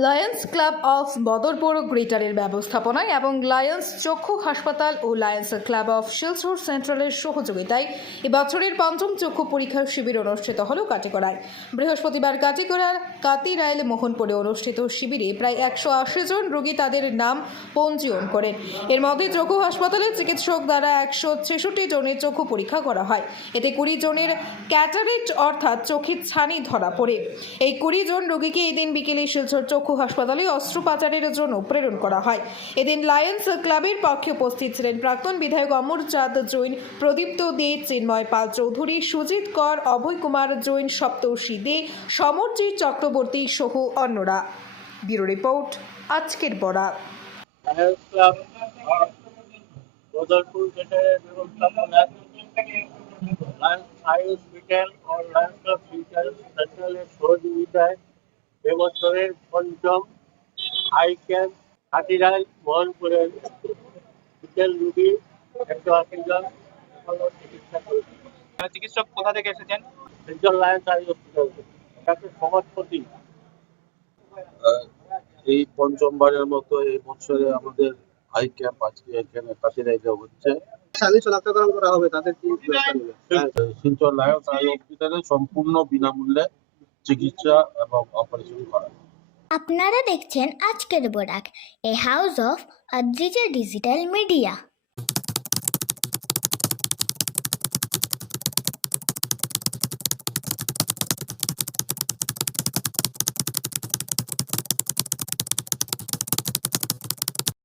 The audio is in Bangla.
লায়ন্স ক্লাব অফ বদরপুর গ্রেটারের ব্যবস্থাপনায় এবং লায়ন্স চক্ষু হাসপাতাল ও লায়ন্স ক্লাব অফ শিলচর সেন্ট্রালের সহযোগিতায় এবছরের পঞ্চম চক্ষু পরীক্ষা শিবির অনুষ্ঠিত হল কাটিগড়ায়। বৃহস্পতিবার কাটিগড়ার কাতিরাইল মোহনপুরে অনুষ্ঠিত শিবিরে প্রায় 180 জন রোগী তাদের নাম পঞ্জীয়ন করেন। এর মধ্যে চক্ষু হাসপাতালে চিকিৎসক দ্বারা 166 জনের চক্ষু পরীক্ষা করা হয়। এতে 20 জনের ক্যাটারেক্ট অর্থাৎ চোখের ছানি ধরা পড়ে। এই 20 জন রোগীকে এদিন বিকেলে শিলচর চক্ষু হাসপাতালে অস্ত্রোপচারের জন্য প্রেরণ করা হয়। এদিন লায়ন্স ক্লাবের পক্ষে উপস্থিত ছিলেন প্রাক্তন বিধায়ক অমর চাঁদ জৈন, প্রদীপ্ত দে, চিন্ময় পাল চৌধুরী, সুজিত কর, অভয় কুমার জৈন, সপ্তর্ষি দে, সমরজিৎ চক্রবর্তী সহ অন্যরা। ব্যুরো রিপোর্ট, আজকের বরাক। লায়ন্স ক্লাব বদরপুর গ্রেটারের ব্যবস্থাপনায় লায়ন্স আই হসপিটাল ও লায়ন্স ক্লাব শিলচর সেন্ট্রালের সহযোগিতায় এবছরের পঞ্চম আই ক্যাম্প কাতিরাইল মোহনপুরের বিকেল রোগী 180 জন চিকিৎসা করেছে। চিকিৎসক কোথা থেকে এসেছেন? শিলচর লায়ন্স আই হসপিটাল থেকে সমাজপতি। এই পঞ্চমবারের মতো এই বছরে আমাদের আই ক্যাম্প আজকে এখানে কাতিরাইলে হচ্ছে। শনাক্তকরণ করা হবে তাদের কি শিলচর লায়ন্স আই হসপিটালে সম্পূর্ণ বিনামূল্যে চিকিৎসা এবং অপারেশন করা। আপনারা দেখছেন আজকের Barak, a house of digital media.